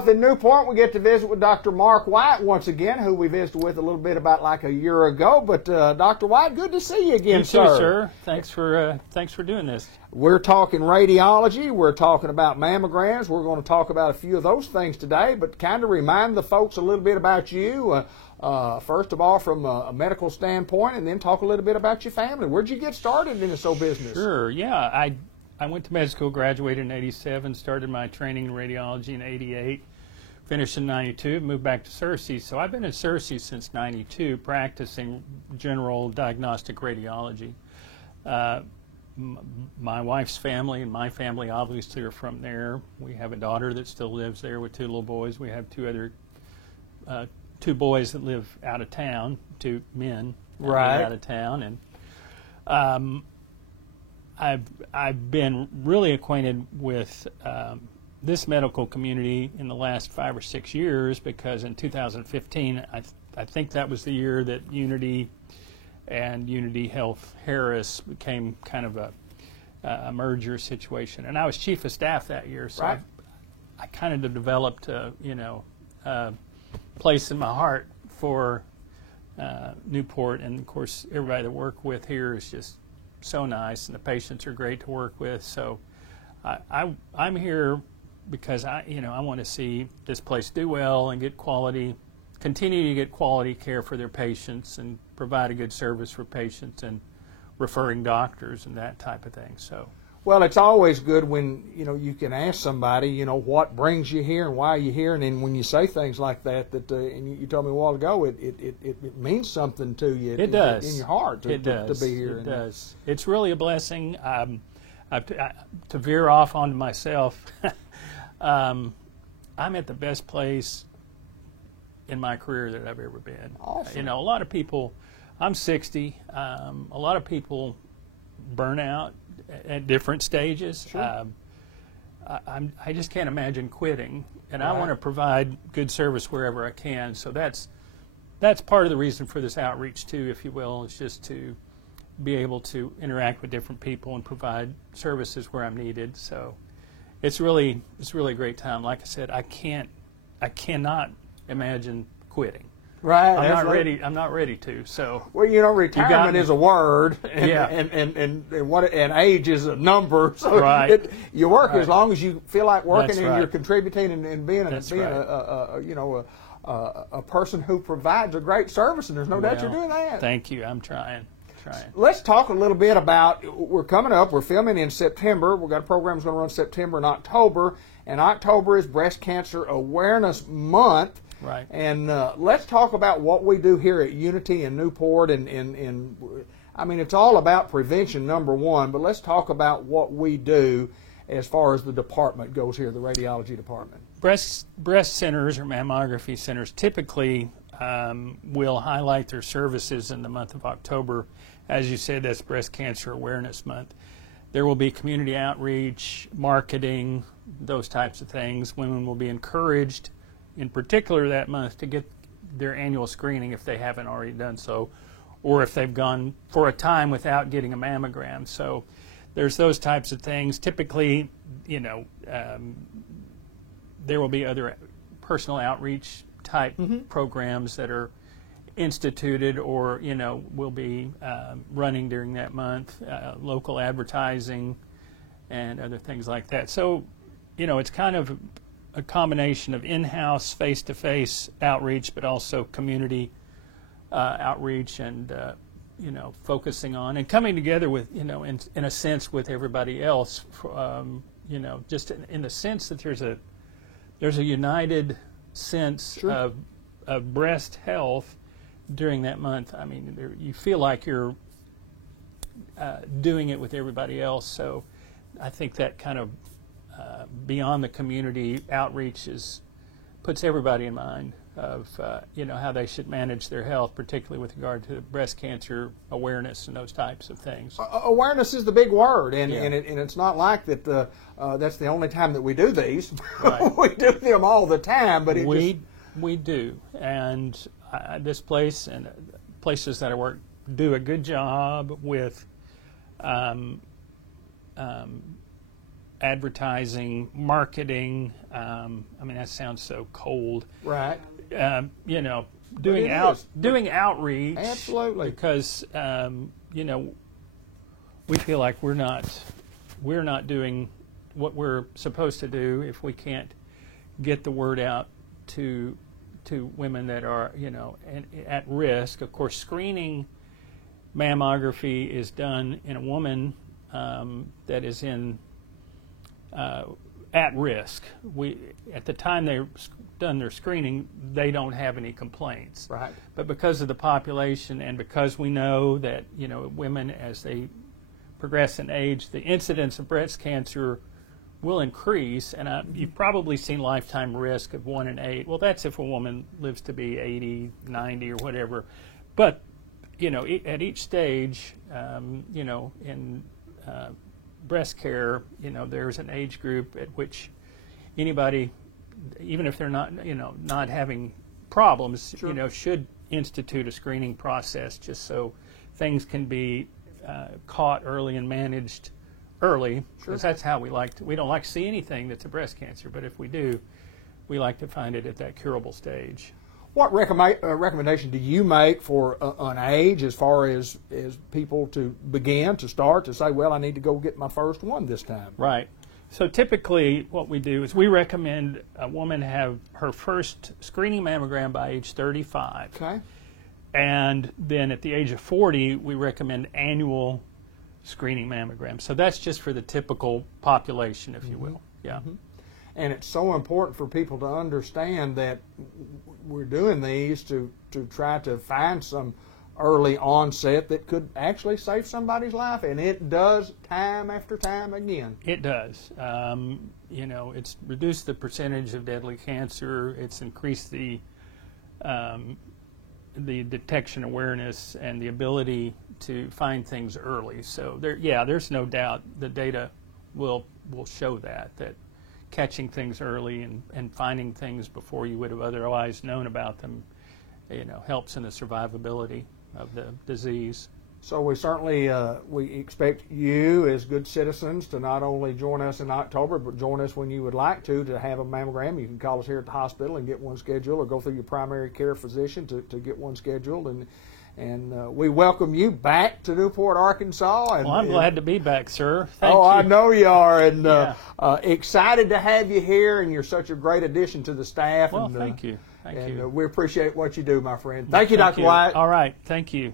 Health in Newport. We get to visit with Dr. Mark White once again, who we visited with a little bit about like a year ago. But Dr. White, good to see you again, you sir. too, sir. Thanks for doing this. We're talking radiology. We're talking about mammograms. We're going to talk about a few of those things today, but kind of remind the folks a little bit about you. First of all, from a medical standpoint, and then talk a little bit about your family. Where'd you get started in this whole business? Sure. Yeah, I went to med school, graduated in '87, started my training in radiology in '88, finished in '92, moved back to Searcy. So I've been in Searcy since '92, practicing general diagnostic radiology. My wife's family and my family obviously are from there. We have a daughter that still lives there with 2 little boys. We have 2 boys that live out of town, 2 men that live out of town, and I've been really acquainted with this medical community in the last 5 or 6 years, because in 2015 I think that was the year that Unity and Unity Health Harris became kind of a merger situation, and I was chief of staff that year, so I kind of developed a place in my heart for Newport, and of course everybody that work with here is just so nice, and the patients are great to work with. So I'm here because I want to see this place do well and continue to get quality care for their patients, and provide a good service for patients and referring doctors and that type of thing. So. Well, it's always good when you can ask somebody what brings you here and why you're here, and then when you say things like that, and you told me a while ago, it means something to you. It does in your heart to be here. It does. It's really a blessing. To veer off onto myself, I'm at the best place in my career that I've ever been. Awesome. A lot of people. I'm 60. A lot of people burn out at different stages. Sure. I just can't imagine quitting, and I want to provide good service wherever I can. So that's part of the reason for this outreach too, if you will, is just to be able to interact with different people and provide services where I'm needed. So it's really a great time. Like I said, I cannot imagine quitting. Right. I'm not ready to. So. Well, retirement is a word, and age is a number. So you work as long as you feel like working, and you're contributing and being a person who provides a great service, and there's no doubt you're doing that. Thank you. I'm trying. Let's talk a little bit about, we're coming up, we're filming in September. We've got a program that's going to run September and October, and October is Breast Cancer Awareness Month. Right. And let's talk about what we do here at Unity in Newport. And I mean, it's all about prevention, number one, but let's talk about what we do as far as the department goes here, the radiology department. Breast centers or mammography centers typically will highlight their services in the month of October. As you said, that's Breast Cancer Awareness Month. There will be community outreach, marketing, those types of things. Women will be encouraged in particular that month to get their annual screening if they haven't already done so, or if they've gone for a time without getting a mammogram. So there's those types of things. Typically, there will be other personal outreach type programs that are instituted or will be running during that month, local advertising and other things like that. So it's kind of a combination of in-house, face-to-face outreach, but also community outreach, and focusing on and coming together with in a sense with everybody else. Just in the sense that there's a united sense of breast health during that month. I mean, you feel like you're doing it with everybody else. So I think that kind of beyond the community outreach puts everybody in mind of how they should manage their health, particularly with regard to breast cancer awareness and those types of things. Awareness is the big word, and it's not like that. That's the only time that we do these. Right. We do them all the time, but we do, and this place and places that I work do a good job with advertising, marketing. I mean, that sounds so cold. Right. You know, But doing it is. doing outreach. Absolutely. Because you know, we feel like we're not doing what we're supposed to do if we can't get the word out to women that are, you know, at risk. Of course, screening mammography is done in a woman that is at risk. At the time they've done their screening, they don't have any complaints. Right. But because of the population and because we know that, you know, women as they progress in age, the incidence of breast cancer will increase, and you've probably seen lifetime risk of 1 in 8. Well, that's if a woman lives to be 80, 90, or whatever. But, you know, at each stage, you know, in breast care, you know, there's an age group at which anybody, even if they're not, you know, not having problems, Sure. you know, should institute a screening process just so things can be caught early and managed early, because that's how we don't like to see anything that's a breast cancer, but if we do, we like to find it at that curable stage. What recommendation do you make for an age as far as people to begin to start to say, well, I need to go get my first one this time? Right. So typically what we do is we recommend a woman have her first screening mammogram by age 35. Okay. And then at the age of 40, we recommend annual screening mammograms. So that's just for the typical population, if you will. Yeah. Mm-hmm. And it's so important for people to understand that we're doing these to try to find some early onset that could actually save somebody's life, and it does time after time again. It does. You know, it's reduced the percentage of deadly cancer. It's increased the detection awareness and the ability to find things early. So there's no doubt the data will show that catching things early and finding things before you would have otherwise known about them, you know, helps in the survivability of the disease. So we certainly we expect you as good citizens to not only join us in October, but join us when you would like to have a mammogram. You can call us here at the hospital and get one scheduled, or go through your primary care physician to get one scheduled. And we welcome you back to Newport, Arkansas. And, well, I'm glad to be back, sir. Thank you. I know you are, and Yeah. Excited to have you here. And you're such a great addition to the staff. Well, and, thank you. Thank you. We appreciate what you do, my friend. Thank you, Dr. White. All right. Thank you.